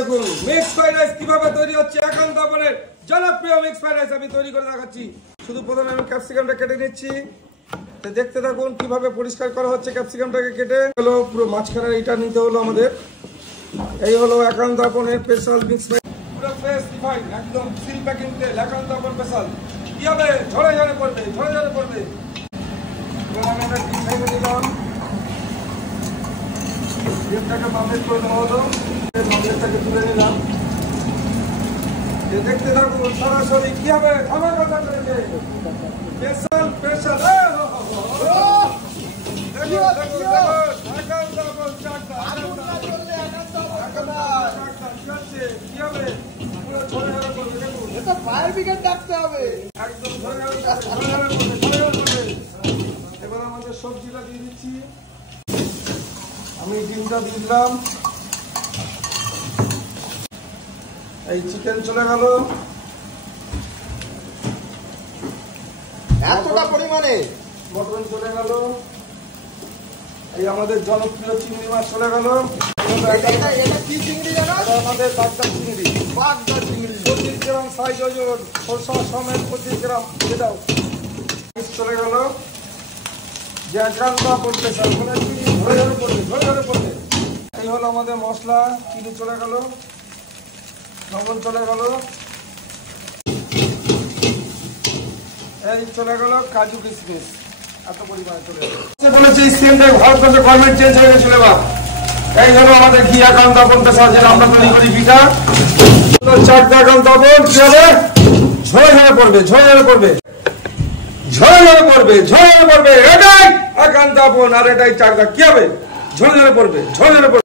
দেখুন mix fried rice কিভাবে তৈরি হচ্ছে। একান্ত আপনাদের জনপ্রিয় মিক্স ফ্রাইড রাইস আমি তৈরি করে দেখাচ্ছি। শুধু প্রথমে আমি ক্যাপসিকামটা কেটে নিচ্ছি, দেখতে থাকুন কিভাবে পরিষ্কার করা হচ্ছে। ক্যাপসিকামটাকে কেটে হলো পুরো মাঝখানের এটা নিতে হলো আমাদের। এই হলো একান্ত আপনের স্পেশাল মিক্স ফ্রাইড, পুরো ফ্রেশ রিফাইন, একদম সিল প্যাকিং তেল, একান্ত আপন স্পেশাল। কি হবে? ঝরে ঝরে পড়বে, ঝরে ঝরে পড়বে। এবার আমি এটা ডিজাইনে দিলাম, ডিমটাকে মামলেট করে দেওয়া হলো, মামলেটটাকে তুলে নিলাম। দেখতে থাকুন সরাসরি কি হবে। আমার কথা করেছে স্পেশাল স্পেশাল। এবার আমাদের সবজিটা দিয়ে দিচ্ছি। আমি ডিমটা দিয়ে দিলাম, এই চিকেন চলে গেল এতটা পরিমাণে, মটন চলে গেল, এই আমাদের জনপ্রিয় চিংড়ি মাছ চলে গেল। এটা কি চিংড়ি জানো? আমাদের বাগদা চিংড়ি, বাগদা চিংড়ি 25 গ্রাম সাইজ ওজন, সরষা সমেত 25 গ্রাম এটাও চলে গেল। যে একান্ত পড়তে স্যার ধরে ধরে পড়বে, ধরে ধরে পড়বে। এই হলো আমাদের মশলা, চিনি চলে গেল, লবণ চলে গেল, এই চলে গেল কাজু কিশমিশ, এত পরিমাণে চলে গেল। বলেছি সিস্টেমটা ভারতবর্ষে গভর্নমেন্ট চেঞ্জ হয়ে গেছিল। এবার এই হলো আমাদের ঘি একান্ত আপন পেশা, যেটা আমরা তৈরি করি পিঠা। চারটা একান্ত আপন কি হবে? ঝরে ঝরে পড়বে, ঝরে ঝরে পড়বে, ঝরে ঝরে পড়বে, ঝরে ঝরে পড়বে। এটাই একান্ত আপন, আর এটাই চারটা কি হবে? ঝরে ঝরে পড়বে, ঝরে ঝরে পড়বে।